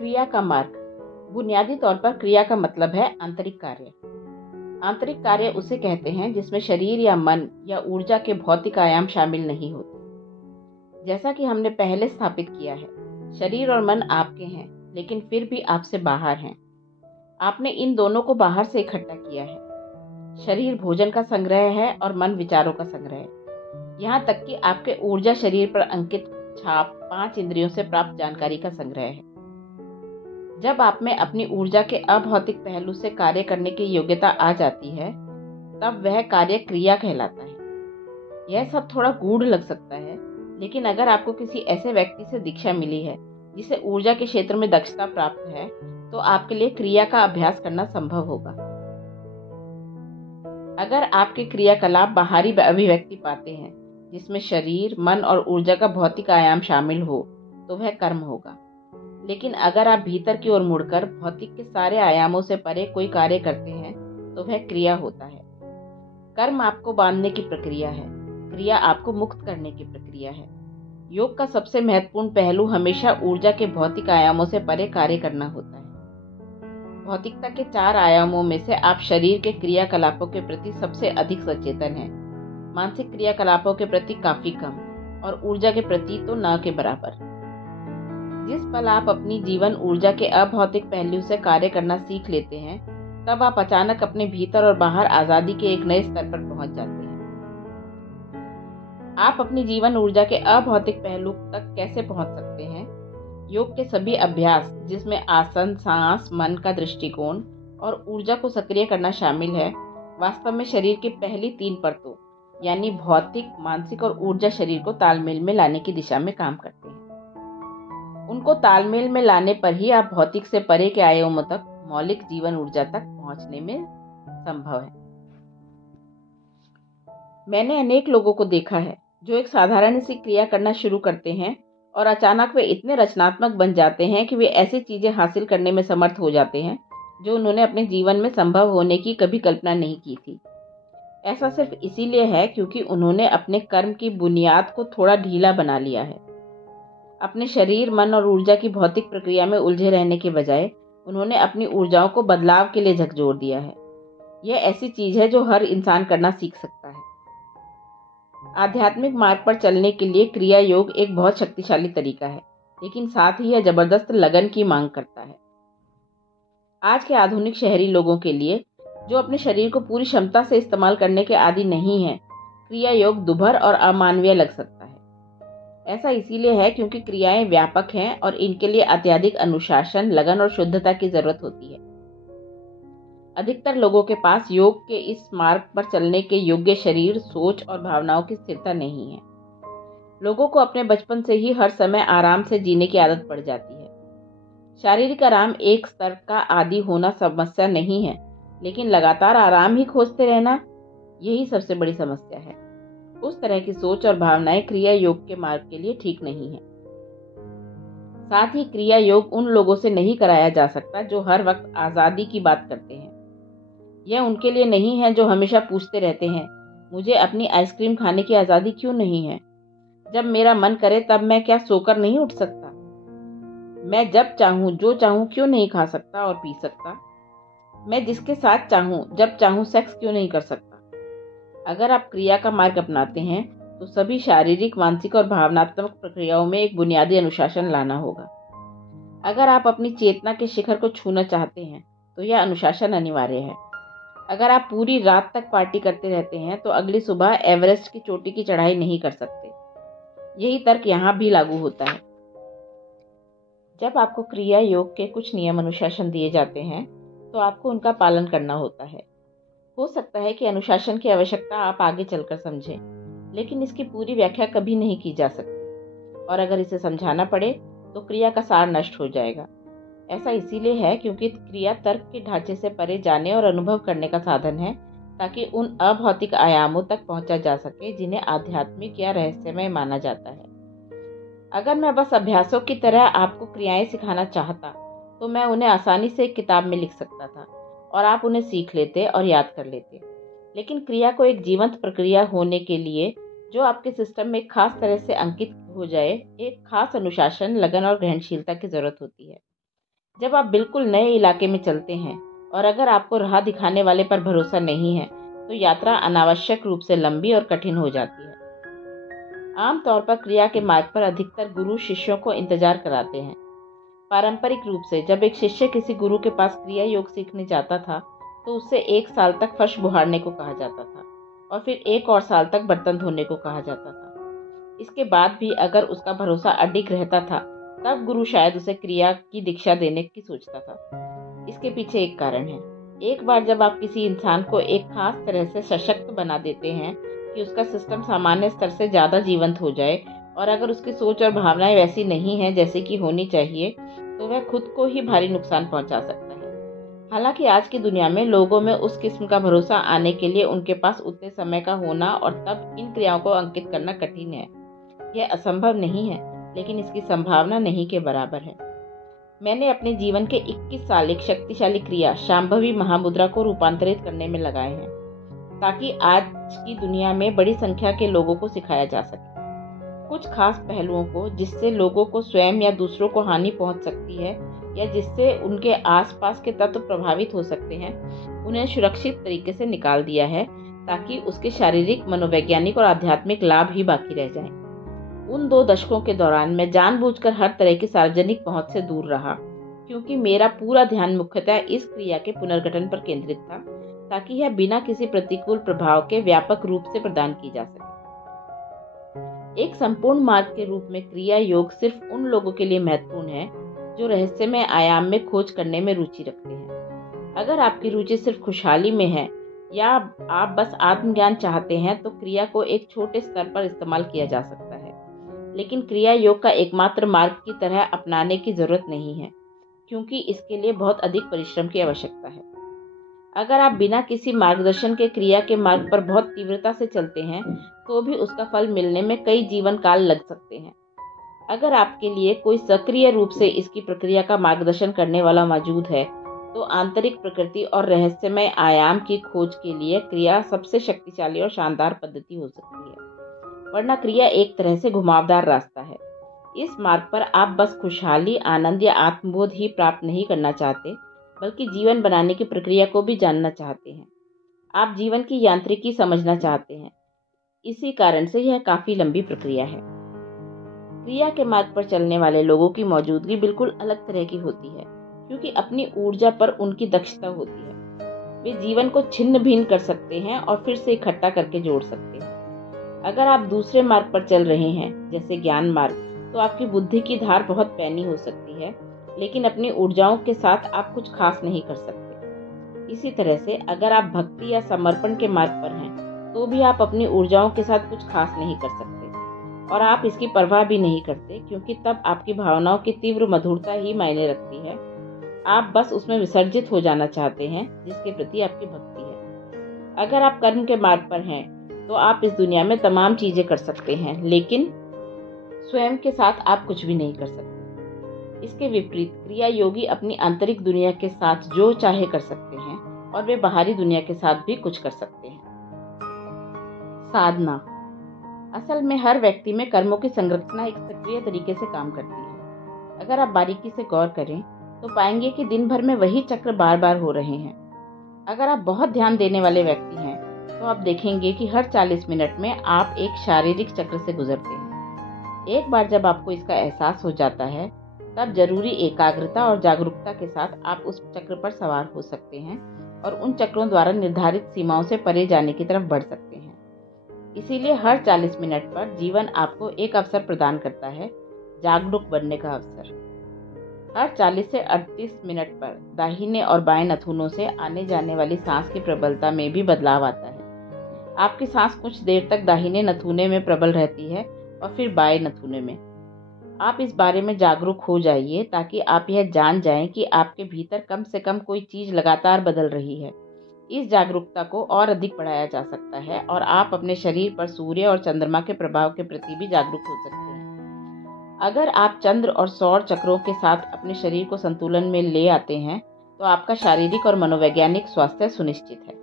क्रिया का मार्ग। बुनियादी तौर पर क्रिया का मतलब है आंतरिक कार्य। आंतरिक कार्य उसे कहते हैं जिसमें शरीर या मन या ऊर्जा के भौतिक आयाम शामिल नहीं होते। जैसा कि हमने पहले स्थापित किया है, शरीर और मन आपके हैं, लेकिन फिर भी आपसे बाहर हैं। आपने इन दोनों को बाहर से इकट्ठा किया है। शरीर भोजन का संग्रह है और मन विचारों का संग्रह है। यहाँ तक कि आपके ऊर्जा शरीर पर अंकित छाप 5 इंद्रियों से प्राप्त जानकारी का संग्रह है। जब आप में अपनी ऊर्जा के अभौतिक पहलू से कार्य करने की योग्यता आ जाती है, तब वह कार्य क्रिया कहलाता है। यह सब थोड़ा गूढ़ लग सकता है, लेकिन अगर आपको किसी ऐसे व्यक्ति से दीक्षा मिली है जिसे ऊर्जा के क्षेत्र में दक्षता प्राप्त है, तो आपके लिए क्रिया का अभ्यास करना संभव होगा। अगर आपके क्रियाकलाप बाहरी अभिव्यक्ति पाते हैं जिसमें शरीर, मन और ऊर्जा का भौतिक आयाम शामिल हो, तो वह कर्म होगा। लेकिन अगर आप भीतर की ओर मुड़कर भौतिक के सारे आयामों से परे कोई कार्य करते हैं, तो वह क्रिया होता है। कर्म आपको बांधने की प्रक्रिया है, क्रिया आपको मुक्त करने की प्रक्रिया है। योग का सबसे महत्वपूर्ण पहलू हमेशा ऊर्जा के भौतिक आयामों से परे कार्य करना होता है। भौतिकता के 4 आयामों में से आप शरीर के क्रियाकलापों के प्रति सबसे अधिक सचेतन हैं, मानसिक क्रियाकलापों के प्रति काफी कम, और ऊर्जा के प्रति तो न के बराबर। जिस पल आप अपनी जीवन ऊर्जा के अभौतिक पहलू से कार्य करना सीख लेते हैं, तब आप अचानक अपने भीतर और बाहर आजादी के एक नए स्तर पर पहुंच जाते हैं। आप अपनी जीवन ऊर्जा के अभौतिक पहलू तक कैसे पहुंच सकते हैं? योग के सभी अभ्यास, जिसमें आसन, सांस, मन का दृष्टिकोण और ऊर्जा को सक्रिय करना शामिल है, वास्तव में शरीर की पहली 3 परतों यानी भौतिक, मानसिक और ऊर्जा शरीर को तालमेल में लाने की दिशा में काम करते हैं। उनको तालमेल में लाने पर ही आप भौतिक से परे के आयामों तक, मौलिक जीवन ऊर्जा तक पहुंचने में संभव है। मैंने अनेक लोगों को देखा है जो एक साधारण सी क्रिया करना शुरू करते हैं और अचानक वे इतने रचनात्मक बन जाते हैं कि वे ऐसी चीजें हासिल करने में समर्थ हो जाते हैं जो उन्होंने अपने जीवन में संभव होने की कभी कल्पना नहीं की थी। ऐसा सिर्फ इसीलिए है क्योंकि उन्होंने अपने कर्म की बुनियाद को थोड़ा ढीला बना लिया है। अपने शरीर, मन और ऊर्जा की भौतिक प्रक्रिया में उलझे रहने के बजाय उन्होंने अपनी ऊर्जाओं को बदलाव के लिए झकझोर दिया है। यह ऐसी चीज है जो हर इंसान करना सीख सकता है। आध्यात्मिक मार्ग पर चलने के लिए क्रिया योग एक बहुत शक्तिशाली तरीका है, लेकिन साथ ही यह जबरदस्त लगन की मांग करता है। आज के आधुनिक शहरी लोगों के लिए, जो अपने शरीर को पूरी क्षमता से इस्तेमाल करने के आदी नहीं है, क्रिया योग दुभर और अमानवीय लग सकता है। ऐसा इसीलिए है क्योंकि क्रियाएं व्यापक हैं और इनके लिए अत्यधिक अनुशासन, लगन और शुद्धता की जरूरत होती है। अधिकतर लोगों के पास योग के इस मार्ग पर चलने के योग्य शरीर, सोच और भावनाओं की स्थिरता नहीं है। लोगों को अपने बचपन से ही हर समय आराम से जीने की आदत पड़ जाती है। शारीरिक आराम एक स्तर का आदी होना समस्या नहीं है, लेकिन लगातार आराम ही खोजते रहना, यही सबसे बड़ी समस्या है। उस तरह की सोच और भावनाएं क्रिया योग के मार्ग के लिए ठीक नहीं है। साथ ही क्रिया योग उन लोगों से नहीं कराया जा सकता जो हर वक्त आजादी की बात करते हैं। यह उनके लिए नहीं है जो हमेशा पूछते रहते हैं, मुझे अपनी आइसक्रीम खाने की आजादी क्यों नहीं है? जब मेरा मन करे तब मैं क्या सोकर नहीं उठ सकता? मैं जब चाहूं जो चाहूं क्यों नहीं खा सकता और पी सकता? मैं जिसके साथ चाहूं जब चाहूं सेक्स क्यों नहीं कर सकता? अगर आप क्रिया का मार्ग अपनाते हैं, तो सभी शारीरिक, मानसिक और भावनात्मक प्रक्रियाओं में एक बुनियादी अनुशासन लाना होगा। अगर आप अपनी चेतना के शिखर को छूना चाहते हैं, तो यह अनुशासन अनिवार्य है। अगर आप पूरी रात तक पार्टी करते रहते हैं, तो अगली सुबह एवरेस्ट की चोटी की चढ़ाई नहीं कर सकते। यही तर्क यहाँ भी लागू होता है। जब आपको क्रिया योग के कुछ नियम अनुशासन दिए जाते हैं, तो आपको उनका पालन करना होता है। हो सकता है कि अनुशासन की आवश्यकता आप आगे चलकर समझें, लेकिन इसकी पूरी व्याख्या कभी नहीं की जा सकती, और अगर इसे समझाना पड़े तो क्रिया का सार नष्ट हो जाएगा। ऐसा इसीलिए है क्योंकि क्रिया तर्क के ढांचे से परे जाने और अनुभव करने का साधन है, ताकि उन अभौतिक आयामों तक पहुंचा जा सके जिन्हें आध्यात्मिक या रहस्यमय माना जाता है। अगर मैं बस अभ्यासों की तरह आपको क्रियाएं सिखाना चाहता, तो मैं उन्हें आसानी से एक किताब में लिख सकता था और आप उन्हें सीख लेते और याद कर लेते। लेकिन क्रिया को एक जीवंत प्रक्रिया होने के लिए, जो आपके सिस्टम में एक खास तरह से अंकित हो जाए, एक खास अनुशासन, लगन और ग्रहणशीलता की जरूरत होती है। जब आप बिल्कुल नए इलाके में चलते हैं और अगर आपको राह दिखाने वाले पर भरोसा नहीं है तो यात्रा अनावश्यक रूप से लंबी और कठिन हो जाती है। आमतौर पर क्रिया के मार्ग पर अधिकतर गुरु शिष्यों को इंतजार कराते हैं। पारंपरिक रूप से जब एक शिष्य किसी गुरु के पास क्रिया योग सीखने जाता था तो उससे 1 साल तक फर्श बुहारने को कहा जाता था और फिर 1 और साल तक बर्तन धोने को कहा जाता था। इसके बाद भी अगर उसका भरोसा अडिग रहता था तब गुरु शायद उसे क्रिया की दीक्षा देने की सोचता था। इसके पीछे एक कारण है। एक बार जब आप किसी इंसान को एक खास तरह से सशक्त बना देते हैं कि उसका सिस्टम सामान्य स्तर से ज़्यादा जीवंत हो जाए और अगर उसकी सोच और भावनाएं वैसी नहीं हैं जैसे कि होनी चाहिए तो वह खुद को ही भारी नुकसान पहुंचा सकता है। हालांकि आज की दुनिया में लोगों में उस किस्म का भरोसा आने के लिए उनके पास उतने समय का होना और तब इन क्रियाओं को अंकित करना कठिन है। यह असंभव नहीं है लेकिन इसकी संभावना नहीं के बराबर है। मैंने अपने जीवन के 21 साल एक शक्तिशाली क्रिया शांभवी महामुद्रा को रूपांतरित करने में लगाए हैं ताकि आज की दुनिया में बड़ी संख्या के लोगों को सिखाया जा सके। कुछ खास पहलुओं को जिससे लोगों को स्वयं या दूसरों को हानि पहुंच सकती है या जिससे उनके आसपास के तत्व प्रभावित हो सकते हैं उन्हें सुरक्षित तरीके से निकाल दिया है ताकि उसके शारीरिक, मनोवैज्ञानिक और आध्यात्मिक लाभ ही बाकी रह जाएं। उन 2 दशकों के दौरान मैं जानबूझकर हर तरह की सार्वजनिक पहुंच से दूर रहा क्योंकि मेरा पूरा ध्यान मुख्यतः इस क्रिया के पुनर्गठन पर केंद्रित था ताकि यह बिना किसी प्रतिकूल प्रभाव के व्यापक रूप से प्रदान की जा सके। एक संपूर्ण मार्ग के रूप में क्रिया योग सिर्फ उन लोगों के लिए महत्वपूर्ण है जो रहस्यमय आयाम में खोज करने में रुचि रखते हैं। अगर आपकी रुचि सिर्फ खुशहाली में है या आप बस आत्मज्ञान चाहते हैं तो क्रिया को एक छोटे स्तर पर इस्तेमाल किया जा सकता है, लेकिन क्रिया योग का एकमात्र मार्ग की तरह अपनाने की जरूरत नहीं है क्योंकि इसके लिए बहुत अधिक परिश्रम की आवश्यकता है। अगर आप बिना किसी मार्गदर्शन के क्रिया के मार्ग पर बहुत तीव्रता से चलते हैं तो भी उसका फल मिलने में कई जीवन काल लग सकते हैं। अगर आपके लिए कोई सक्रिय रूप से इसकी प्रक्रिया का मार्गदर्शन करने वाला मौजूद है तो आंतरिक प्रकृति और रहस्यमय आयाम की खोज के लिए क्रिया सबसे शक्तिशाली और शानदार पद्धति हो सकती है, वरना क्रिया एक तरह से घुमावदार रास्ता है। इस मार्ग पर आप बस खुशहाली, आनंद या आत्मबोध ही प्राप्त नहीं करना चाहते बल्कि जीवन बनाने की प्रक्रिया को भी जानना चाहते हैं। आप जीवन की यांत्रिकी समझना चाहते हैं। इसी कारण से यह काफी लंबी प्रक्रिया है। क्रिया के मार्ग पर चलने वाले लोगों की मौजूदगी बिल्कुल अलग तरह की होती है क्योंकि अपनी ऊर्जा पर उनकी दक्षता होती है। वे जीवन को छिन्न भिन्न कर सकते हैं और फिर से इकट्ठा करके जोड़ सकते हैं। अगर आप दूसरे मार्ग पर चल रहे हैं जैसे ज्ञान मार्ग, तो आपकी बुद्धि की धार बहुत पैनी हो सकती है लेकिन अपनी ऊर्जाओं के साथ आप कुछ खास नहीं कर सकते। इसी तरह से अगर आप भक्ति या समर्पण के मार्ग पर हैं तो भी आप अपनी ऊर्जाओं के साथ कुछ खास नहीं कर सकते और आप इसकी परवाह भी नहीं करते क्योंकि तब आपकी भावनाओं की तीव्र मधुरता ही मायने रखती है। आप बस उसमें विसर्जित हो जाना चाहते हैं जिसके प्रति आपकी भक्ति है। अगर आप कर्म के मार्ग पर हैं तो आप इस दुनिया में तमाम चीजें कर सकते हैं लेकिन स्वयं के साथ आप कुछ भी नहीं कर सकते। इसके विपरीत क्रिया योगी अपनी आंतरिक दुनिया के साथ जो चाहे कर सकते हैं और वे बाहरी दुनिया के साथ भी कुछ कर सकते हैं। साधना। असल में हर व्यक्ति में कर्मों की संरचना एक सक्रिय तरीके से काम करती है। अगर आप बारीकी से गौर करें तो पाएंगे कि दिन भर में वही चक्र बार बार हो रहे हैं। अगर आप बहुत ध्यान देने वाले व्यक्ति हैं तो आप देखेंगे कि हर 40 मिनट में आप एक शारीरिक चक्र से गुजरते हैं। एक बार जब आपको इसका एहसास हो जाता है तब जरूरी एकाग्रता और जागरूकता के साथ आप उस चक्र पर सवार हो सकते हैं और उन चक्रों द्वारा निर्धारित सीमाओं से परे जाने की तरफ बढ़ सकते हैं। इसीलिए हर 40 मिनट पर जीवन आपको एक अवसर प्रदान करता है, जागरूक बनने का अवसर। हर 40 से 38 मिनट पर दाहिने और बाएं नथुनों से आने जाने वाली सांस की प्रबलता में भी बदलाव आता है। आपकी सांस कुछ देर तक दाहिने नथुने में प्रबल रहती है और फिर बाएं नथुने में। आप इस बारे में जागरूक हो जाइए ताकि आप यह जान जाएं कि आपके भीतर कम से कम कोई चीज लगातार बदल रही है। इस जागरूकता को और अधिक बढ़ाया जा सकता है और आप अपने शरीर पर सूर्य और चंद्रमा के प्रभाव के प्रति भी जागरूक हो सकते हैं। अगर आप चंद्र और सौर चक्रों के साथ अपने शरीर को संतुलन में ले आते हैं तो आपका शारीरिक और मनोवैज्ञानिक स्वास्थ्य सुनिश्चित है।